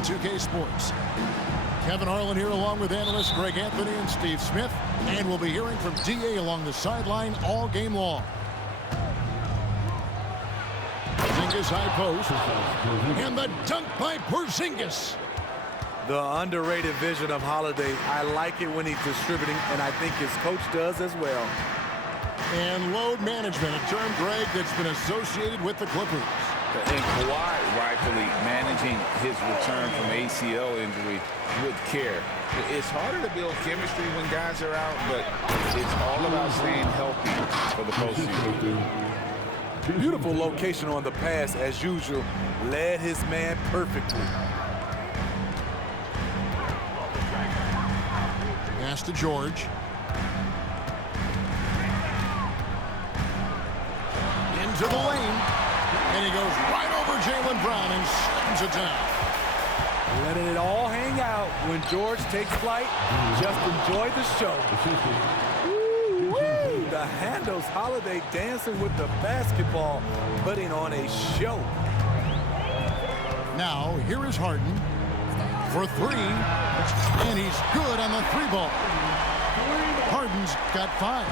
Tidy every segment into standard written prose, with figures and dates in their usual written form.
on 2K Sports. Kevin Harlan here along with analysts Greg Anthony and Steve Smith. And we'll be hearing from D.A. along the sideline all game long. Porzingis high post. And the dunk by Porzingis. The underrated vision of Holiday. I like it when he's distributing, and I think his coach does as well. And load management, a term, Greg, that's been associated with the Clippers. And Kawhi rightfully managing his return from ACL injury with care. It's harder to build chemistry when guys are out, but it's all about staying healthy for the postseason. Beautiful location on the pass, as usual. Led his man perfectly. Pass to George. Into the lane. And he goes right over Jaylen Brown and slams it down. Letting it all hang out when George takes flight. Just enjoy the show. Woo-wee. The handles, Holiday dancing with the basketball, putting on a show. Now, here is Harden for three. And he's good on the three ball. Harden's got 5.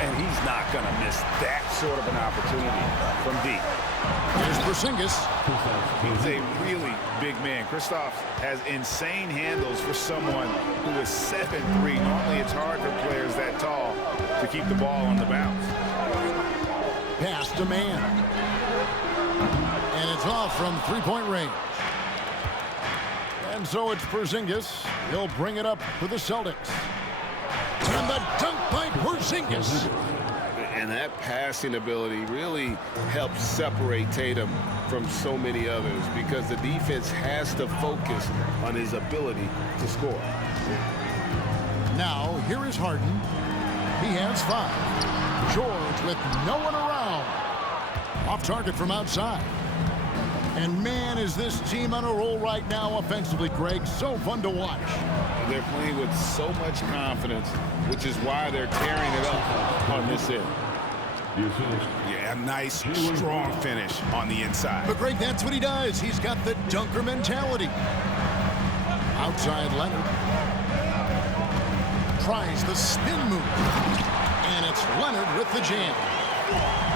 And he's not going to miss that sort of an opportunity from deep. Here's Porzingis. He's a really big man. Kristaps has insane handles for someone who is 7'3". Normally it's hard for players that tall to keep the ball on the bounce. Pass to man. And it's off from three-point range. And so it's Porzingis. He'll bring it up for the Celtics. And the dunk by Porzingis. And that passing ability really helps separate Tatum from so many others because the defense has to focus on his ability to score. Now, here is Harden. He has 5. George with no one around. Off target from outside. And man, is this team on a roll right now offensively, Greg. So fun to watch. They're playing with so much confidence, which is why they're tearing it up on this end. Yeah, a nice, strong finish on the inside. But Greg, that's what he does. He's got the dunker mentality. Outside Leonard. Tries the spin move. And it's Leonard with the jam.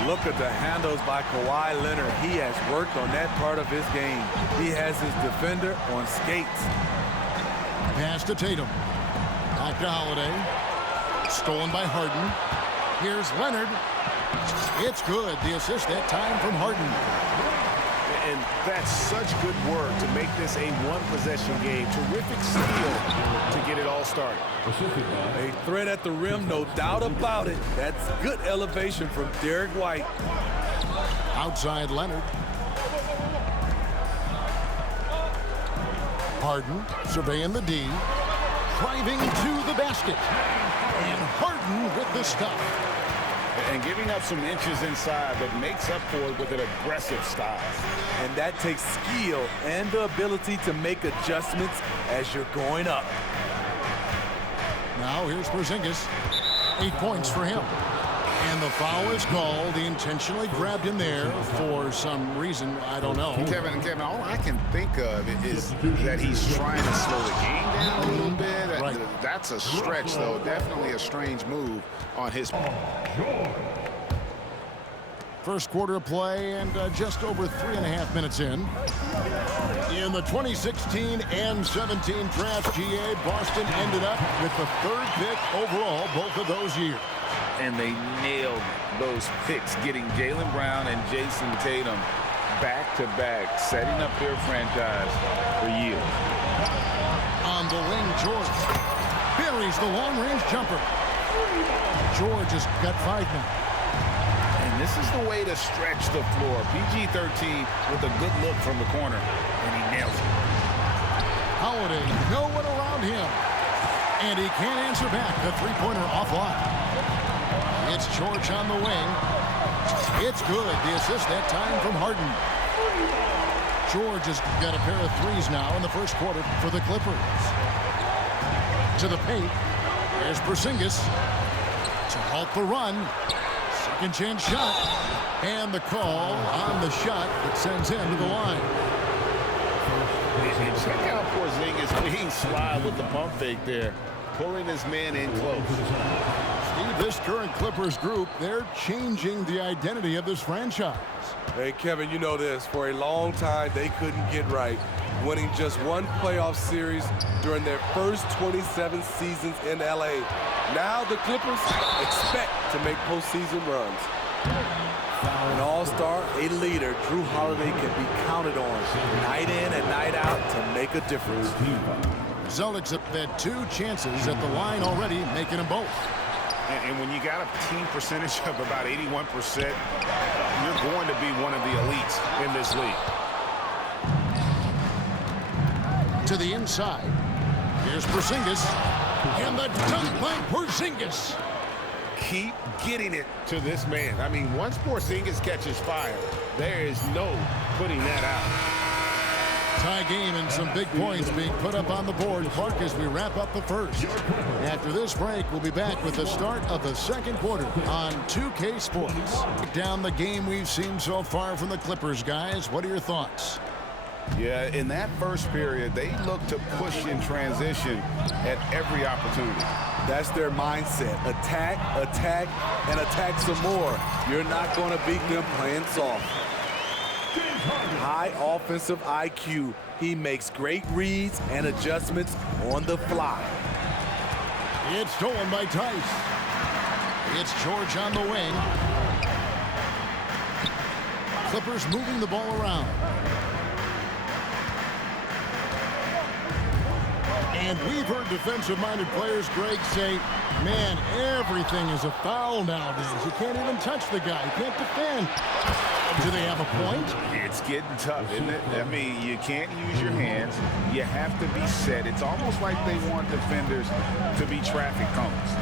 Look at the handles by Kawhi Leonard. He has worked on that part of his game. He has his defender on skates. Pass to Tatum. Back to Holiday. Stolen by Harden. Here's Leonard. It's good. The assist that time from Harden. And that's such good work to make this a one-possession game. Terrific steal to get it all started. A threat at the rim, no doubt about it. That's good elevation from Derek White. Outside Leonard. Harden surveying the D. Driving to the basket. And Harden with the stuff. And giving up some inches inside, but makes up for it with an aggressive style. And that takes skill and the ability to make adjustments as you're going up. Now here's Porzingis. 8 points for him. And the foul is called. He intentionally grabbed him there for some reason. I don't know. Kevin, all I can think of is that he's trying to slow the game down a little bit. Right. That's a stretch, though. Definitely a strange move on his part. First quarter of play and just over 3.5 minutes in. In the 2016 and 17 draft, GA, Boston ended up with the 3rd pick overall both of those years. And they nailed those picks, getting Jaylen Brown and Jason Tatum back-to-back, setting up their franchise for years. On the wing, George buries the long-range jumper. George has got 5 now. And this is the way to stretch the floor. PG-13 with a good look from the corner, and he nails it. Holiday, no one around him. And he can't answer back. The three-pointer offline. It's George on the wing. It's good. The assist that time from Harden. George has got a pair of threes now in the first quarter for the Clippers. To the paint. There's Porzingis to halt the run. Second chance shot. And the call on the shot that sends him to the line. Check out Porzingis being sly with the pump fake there, pulling his man in close. Steve, this current Clippers group, they're changing the identity of this franchise. Hey, Kevin, you know this. For a long time, they couldn't get right, winning just one playoff series during their first 27 seasons in L.A. Now the Clippers expect to make postseason runs. An all-star, a leader, Jrue Holiday can be counted on night in and night out to make a difference. Celtics have had 2 chances at the line already, making them both. And when you got a team percentage of about 81%, you're going to be one of the elites in this league. To the inside. Here's Porzingis. And the dunk by Porzingis. Keep getting it to this man. I mean, once Porzingis catches fire, there is no putting that out. Tie game and some big points being put up on the board. Clark, as we wrap up the first. After this break, we'll be back with the start of the second quarter on 2K Sports. Down the game we've seen so far from the Clippers, guys. What are your thoughts? Yeah, in that first period, they looked to push in transition at every opportunity. That's their mindset. Attack, attack, and attack some more. You're not going to beat them playing soft. High offensive IQ. He makes great reads and adjustments on the fly. It's stolen by Tice. It's George on the wing. Clippers moving the ball around. And we've heard defensive-minded players, Greg, say, man, everything is a foul nowadays. You can't even touch the guy. You can't defend. Do they have a point? It's getting tough, isn't it? I mean, you can't use your hands. You have to be set. It's almost like they want defenders to be traffic cones.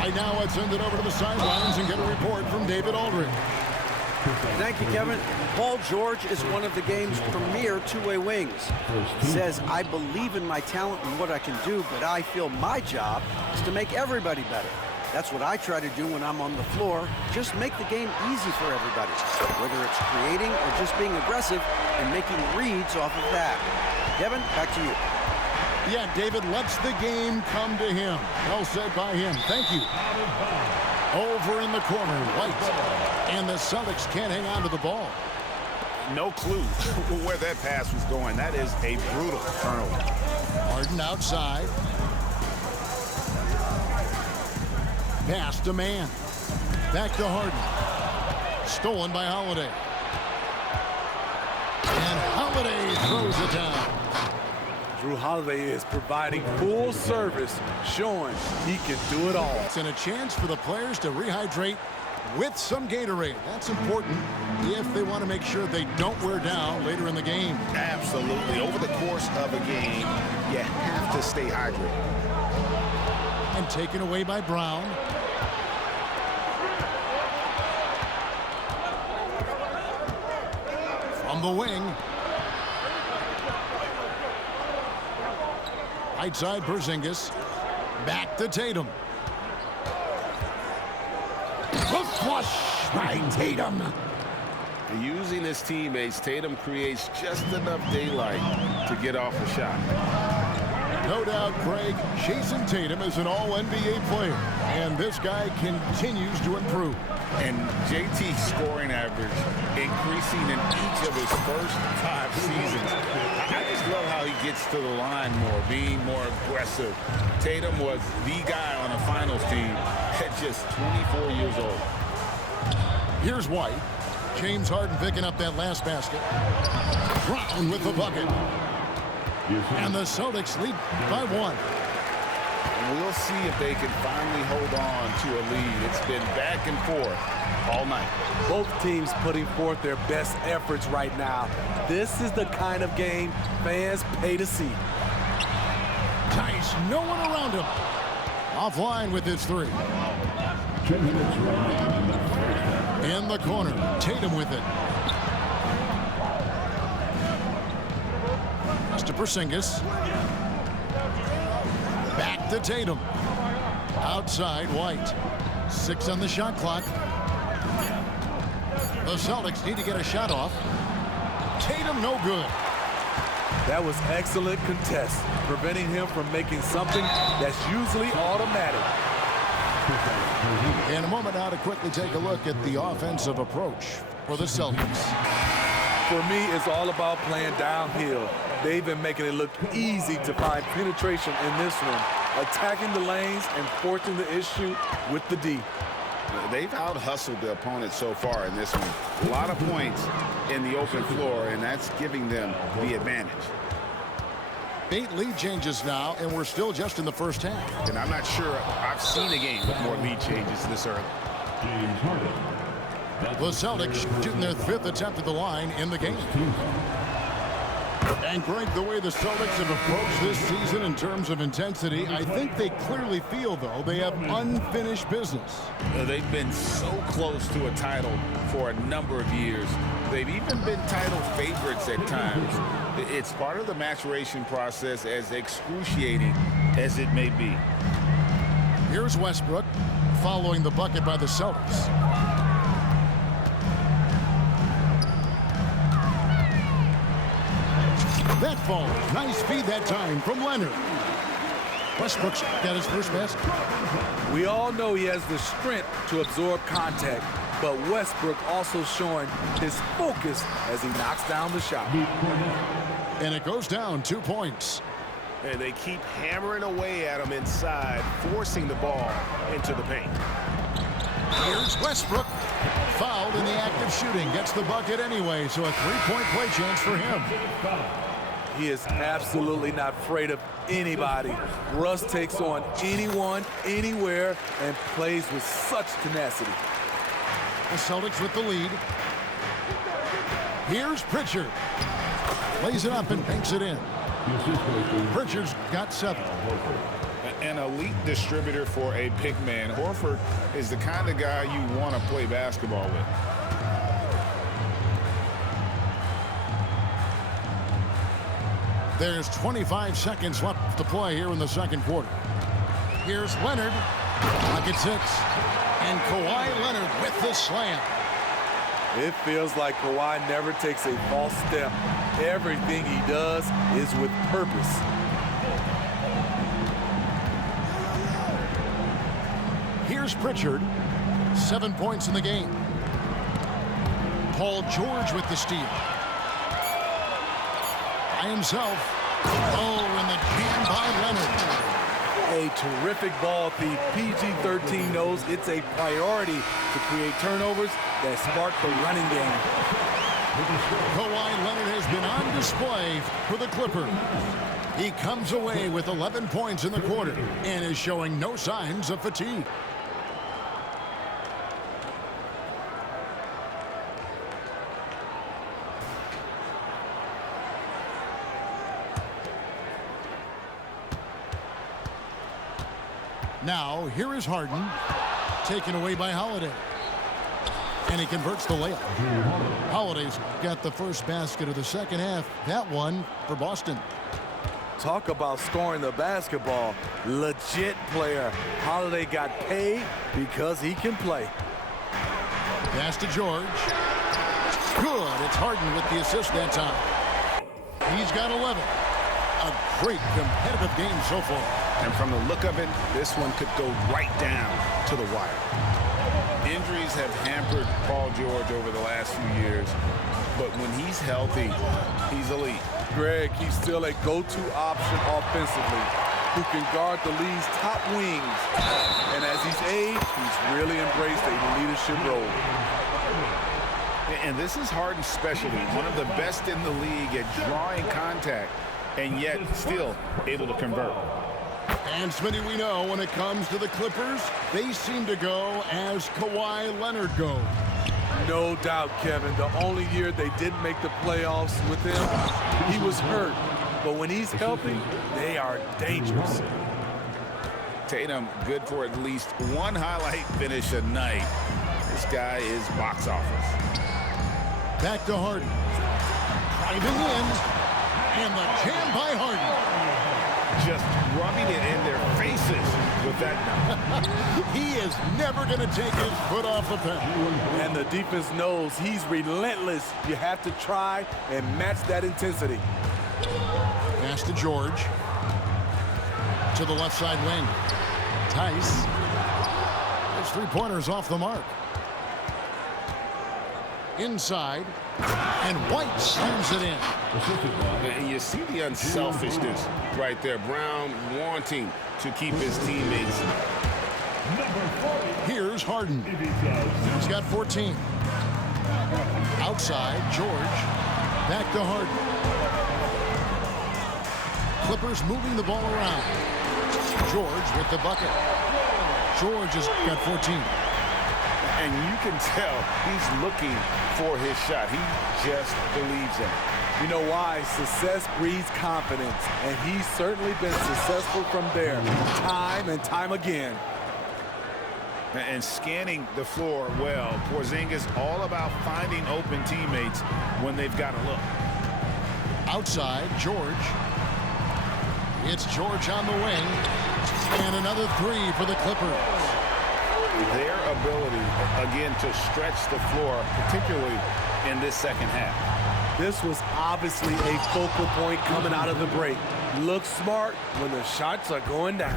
Right now, let's send it over to the sidelines and get a report from David Aldridge. Thank you, Kevin. Paul George is one of the game's premier two-way wings. Says, I believe in my talent and what I can do, but I feel my job is to make everybody better. That's what I try to do when I'm on the floor. Just make the game easy for everybody, whether it's creating or just being aggressive and making reads off of that. Kevin, back to you. Yeah, David lets the game come to him. Well said by him. Thank you. Over in the corner, White. And the Celtics can't hang on to the ball. No clue where that pass was going. That is a brutal turnover. Harden outside. Pass to man. Back to Harden. Stolen by Holiday. And Holiday throws it down. Jrue Holiday is providing full service, showing he can do it all. And a chance for the players to rehydrate with some Gatorade. That's important if they want to make sure they don't wear down later in the game. Absolutely. Over the course of a game, you have to stay hydrated. And taken away by Brown. From the wing. Right side, Porzingis. Back to Tatum. The flush by Tatum. Using his teammates, Tatum creates just enough daylight to get off a shot. No doubt, Craig, Jason Tatum is an all-NBA player, and this guy continues to improve. And JT's scoring average increasing in each of his first 5 seasons. I just love how he gets to the line more, being more aggressive. Tatum was the guy on a finals team at just 24 years old. Here's White. James Harden picking up that last basket. Brown with the bucket. And the Celtics lead by 1. We'll see if they can finally hold on to a lead. It's been back and forth all night. Both teams putting forth their best efforts right now. This is the kind of game fans pay to see. Tice, no one around him. Offline with his 3. In the corner, Tatum with it. To Porzingis. Back to Tatum. Outside, White. 6 on the shot clock. The Celtics need to get a shot off. Tatum no good. That was excellent contest, preventing him from making something that's usually automatic. In a moment now to quickly take a look at the offensive approach for the Celtics. For me, it's all about playing downhill. They've been making it look easy to find penetration in this one, attacking the lanes and forcing the issue with the D. They've out-hustled the opponent so far in this one. A lot of points in the open floor, and that's giving them the advantage. 8 lead changes now, and we're still just in the first half. And I'm not sure I've seen a game with more lead changes this early. The Celtics shooting their 5th attempt at the line in the game. And Greg, the way the Celtics have approached this season in terms of intensity, I think they clearly feel, though, they have unfinished business. They've been so close to a title for a number of years. They've even been title favorites at times. It's part of the maturation process, as excruciating as it may be. Here's Westbrook following the bucket by the Celtics. That fall, nice feed that time from Leonard. Westbrook's got his first basket. We all know he has the strength to absorb contact, but Westbrook also showing his focus as he knocks down the shot. And it goes down 2 points. And they keep hammering away at him inside, forcing the ball into the paint. Here's Westbrook. Fouled in the act of shooting. Gets the bucket anyway, so a 3-point play chance for him. He is absolutely not afraid of anybody. Russ takes on anyone, anywhere, and plays with such tenacity. The Celtics with the lead. Here's Pritchard. Lays it up and banks it in. Pritchard's got 7. An elite distributor for a big man. Horford is the kind of guy you want to play basketball with. There's 25 seconds left to play here in the second quarter. Here's Leonard. Bucket 6. And Kawhi Leonard with the slam. It feels like Kawhi never takes a false step. Everything he does is with purpose. Here's Pritchard. 7 points in the game. Paul George with the steal. By himself. Oh, and the jam by Leonard. A terrific ball thief. PG-13 knows it's a priority to create turnovers that spark the running game. Kawhi Leonard has been on display for the Clippers. He comes away with 11 points in the quarter and is showing no signs of fatigue. Now, here is Harden, taken away by Holiday. And he converts the layup. Holiday's got the first basket of the second half. That one for Boston. Talk about scoring the basketball. Legit player. Holiday got paid because he can play. Pass to George. Good. It's Harden with the assist that time. He's got 11. A great competitive game so far. And from the look of it, this one could go right down to the wire. Injuries have hampered Paul George over the last few years, but when he's healthy, he's elite. Greg, he's still a go-to option offensively, who can guard the league's top wings. And as he's aged, he's really embraced a leadership role. And this is Harden's specialty, one of the best in the league at drawing contact, and yet still able to convert. And Smitty, we know when it comes to the Clippers, they seem to go as Kawhi Leonard goes. No doubt, Kevin. The only year they didn't make the playoffs with him, he was hurt. But when he's healthy, they are dangerous. Tatum, good for at least one highlight finish a night. This guy is box office. Back to Harden. Driving in. And the jam by Harden. Just rubbing it in their faces with that. He is never going to take his foot off the pedal. And the defense knows he's relentless. You have to try and match that intensity. Pass to George. To the left side wing. Tice. His three-pointers off the mark. Inside. And White slams it in. And you see the unselfishness right there. Brown wanting to keep his teammates. Here's Harden. He's got 14. Outside, George. Back to Harden. Clippers moving the ball around. George with the bucket. George has got 14. And you can tell he's looking for his shot. He just believes in it. You know why? Success breeds confidence, and he's certainly been successful from there, time and time again. And scanning the floor well, Porzingis all about finding open teammates when they've got a look. Outside, George. It's George on the wing. And another three for the Clippers. Their ability, again, to stretch the floor, particularly in this second half. This was obviously a focal point coming out of the break. Look smart when the shots are going down.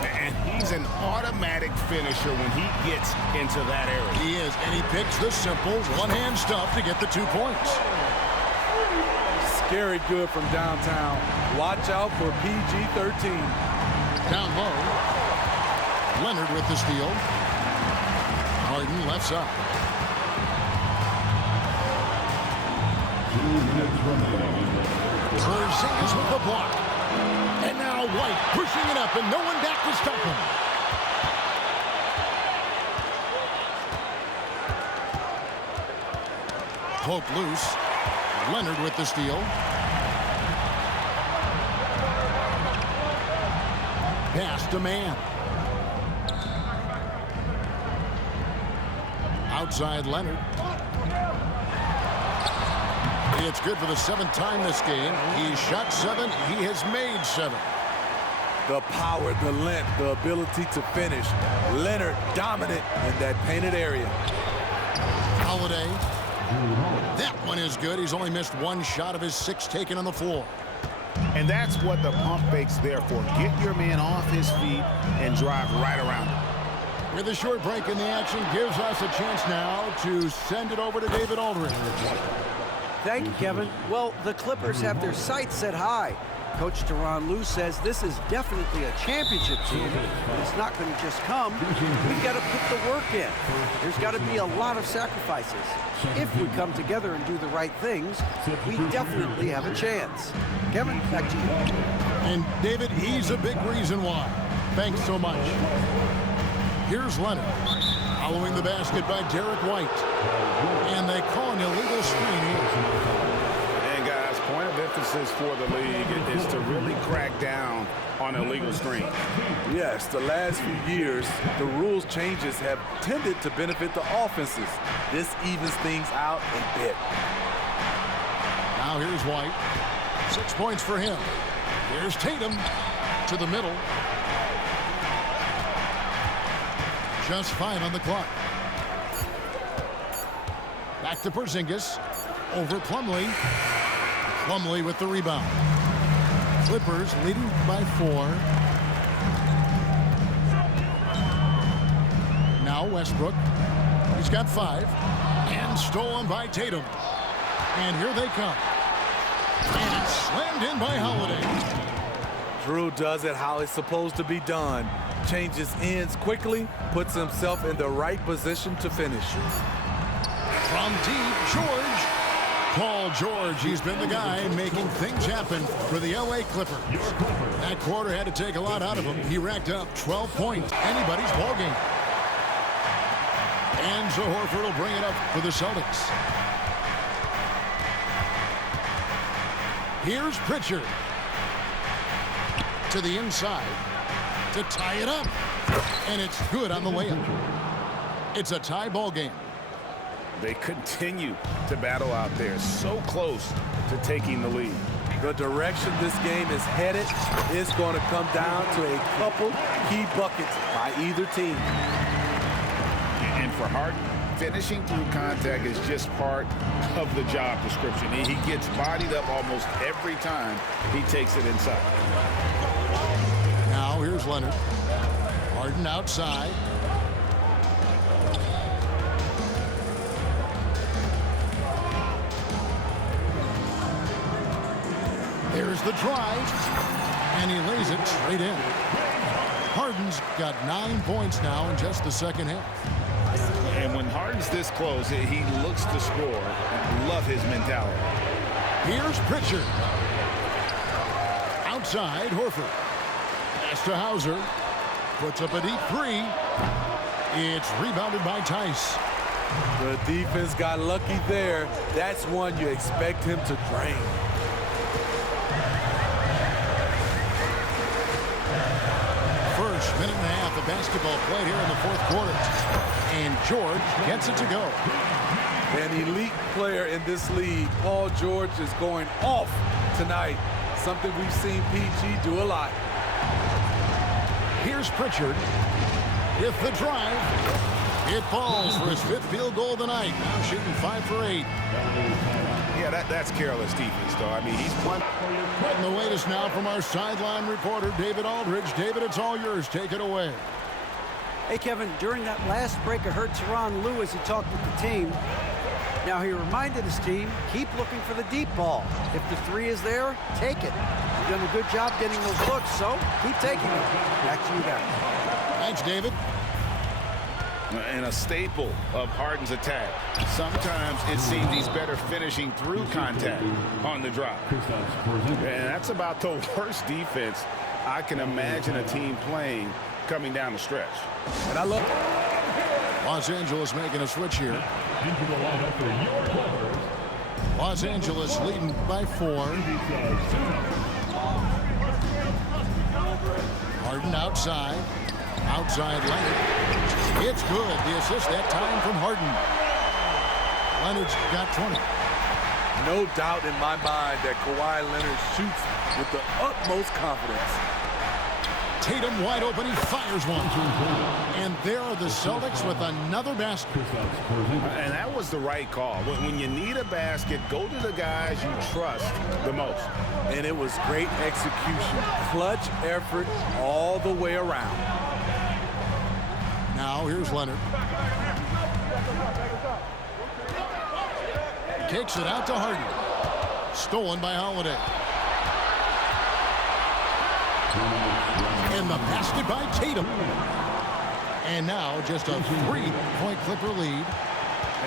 And he's an automatic finisher when he gets into that area. He is, and he picks the simple one-hand stuff to get the 2 points. Scary good from downtown. Watch out for PG-13. Down low. Leonard with the steal. Harden left side. Porzingis with the block. And now White pushing it up and no one back to stop him. Poke loose. Leonard with the steal. Pass to man. Outside Leonard. It's good for the 7th time this game. He shot 7. He has made 7. The power, the length, the ability to finish. Leonard dominant in that painted area. Holiday. That one is good. He's only missed 1 shot of his 6 taken on the floor. And that's what the pump fake's there for. Get your man off his feet and drive right around him. With a short break in the action, gives us a chance now to send it over to David Aldridge. Thank you, Kevin. Well, the Clippers have their sights set high. Coach Tyronn Lue says this is definitely a championship team. It's not going to just come. We've got to put the work in. There's got to be a lot of sacrifices. If we come together and do the right things, we definitely have a chance. Kevin, back to you. And David, he's a big reason why. Thanks so much. Here's Leonard. Following the basket by Derek White. And they call an illegal screen here. And guys, point of emphasis for the league is to really crack down on illegal screen. Yes, the last few years, the rules changes have tended to benefit the offenses. This evens things out a bit. Now here's White. 6 points for him. Here's Tatum to the middle. Just 5 on the clock. Back to Porzingis. Over Plumlee. Plumlee with the rebound. Clippers leading by 4. Now Westbrook. He's got 5. And stolen by Tatum. And here they come. And it's slammed in by Holiday. Drew does it how it's supposed to be done. Changes ends quickly, puts himself in the right position to finish. From deep, George. Paul George, he's been the guy making things happen for the LA Clippers. That quarter had to take a lot out of him. He racked up 12 points. Anybody's ballgame. And so Horford will bring it up for the Celtics. Here's Pritchard. To the inside. To tie it up. And it's good on the layup. It's a tie ball game. They continue to battle out there, so close to taking the lead. The direction this game is headed is going to come down to a couple key buckets by either team. And for Harden, finishing through contact is just part of the job description. He gets bodied up almost every time he takes it inside. Now here's Leonard. Harden outside. There's the drive, and he lays it straight in. Harden's got 9 points now in just the second half. And when Harden's this close, he looks to score. Love his mentality. Here's Pritchard. Outside, Horford. Pass to Hauser. Puts up a deep three. It's rebounded by Tice. The defense got lucky there. That's one you expect him to drain. First minute and a half of basketball played here in the fourth quarter. And George gets it to go. An elite player in this league, Paul George, is going off tonight. Something we've seen PG do a lot. Here's Pritchard. With the drive. It falls for his 5th field goal of the night. Now shooting 5 for 8. Yeah, that's careless defense, though. I mean, he's one. And the latest now from our sideline reporter, David Aldridge. David, it's all yours. Take it away. Hey, Kevin, during that last break, I heard Tyronn Lue as he talked with the team. Now, he reminded his team, keep looking for the deep ball. If the three is there, take it. You've done a good job getting those looks, so keep taking them. Back to you guys. Thanks, David. And a staple of Harden's attack. Sometimes it seems he's better finishing through contact on the drop. And that's about the worst defense I can imagine a team playing coming down the stretch. And I love Los Angeles making a switch here. Los Angeles leading by 4. Harden outside. Outside Leonard. It's good. The assist that time from Harden. Leonard's got 20. no doubt in my mind that Kawhi Leonard shoots with the utmost confidence. Tatum wide open. He fires one. And there are the Celtics with another basket. And that was the right call. When you need a basket, go to the guys you trust the most. And it was great execution. Clutch effort all the way around. Now here's Leonard. Kicks it out to Harden. Stolen by Holiday. And the basket by Tatum. And now just a 3-point Clipper lead.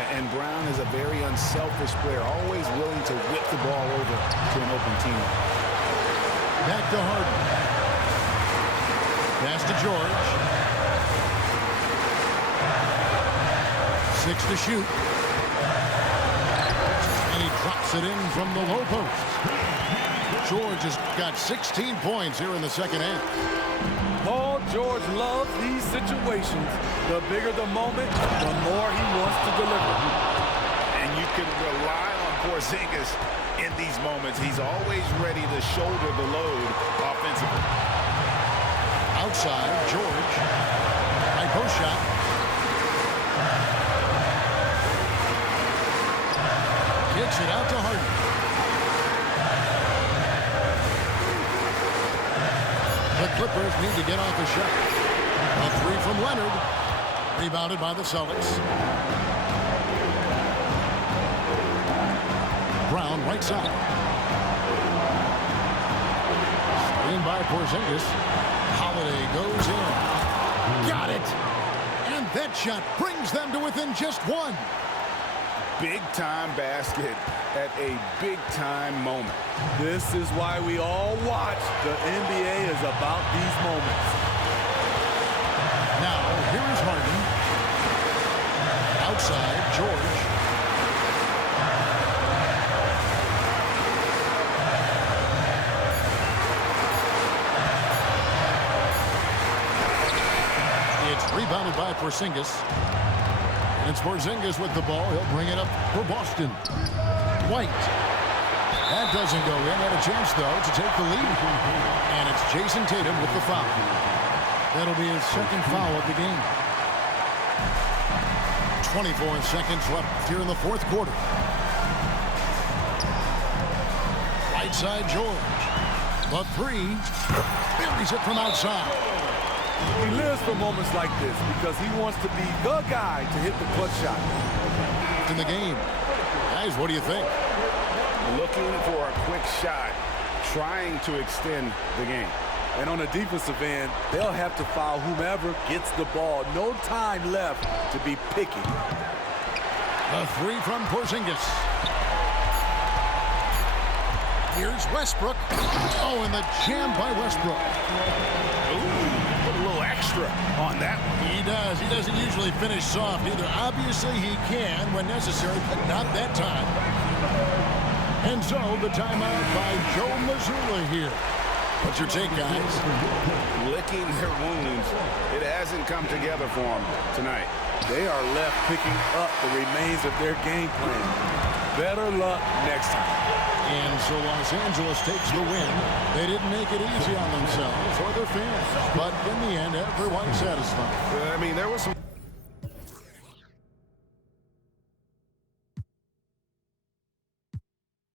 And Brown is a very unselfish player, always willing to whip the ball over to an open team. Back to Harden. Pass to George. 6 to shoot. And he drops it in from the low post. George has got 16 points here in the second half. Paul George loves these situations. The bigger the moment, the more he wants to deliver. And you can rely on Porzingis in these moments. He's always ready to shoulder the load offensively. Outside, George. High post shot. Kicks it out to Harden. The Clippers need to get off the shot. A 3 from Leonard. Rebounded by the Celtics. Brown right side. Screen by Porzingis. Holiday goes in. Got it. And that shot brings them to within just 1. Big-time basket at a big-time moment. This is why we all watch. The NBA is about these moments. Now, here is Harden. Outside, George. It's rebounded by Porzingis. And it's Porzingis with the ball. He'll bring it up for Boston. White. That doesn't go in. Had a chance, though, to take the lead. And it's Jason Tatum with the foul. That'll be his second foul of the game. 24 seconds left here in the fourth quarter. Right side, George. The three. Buries it from outside. He lives for moments like this because he wants to be the guy to hit the clutch shot. In the game. Guys, what do you think? Looking for a quick shot, trying to extend the game. And on the defensive end, they'll have to foul whomever gets the ball. No time left to be picky. The three from Porzingis. Here's Westbrook. Oh, and the jam by Westbrook. Ooh, put a little extra on that one. He does. He doesn't usually finish soft either. Obviously, he can when necessary, but not that time. And so, the timeout by Joe Mazzulla here. What's your take, guys? Licking their wounds. It hasn't come together for them tonight. They are left picking up the remains of their game plan. Better luck next time. And so Los Angeles takes the win. They didn't make it easy on themselves or their fans. But in the end, everyone's satisfied. I mean, there was some...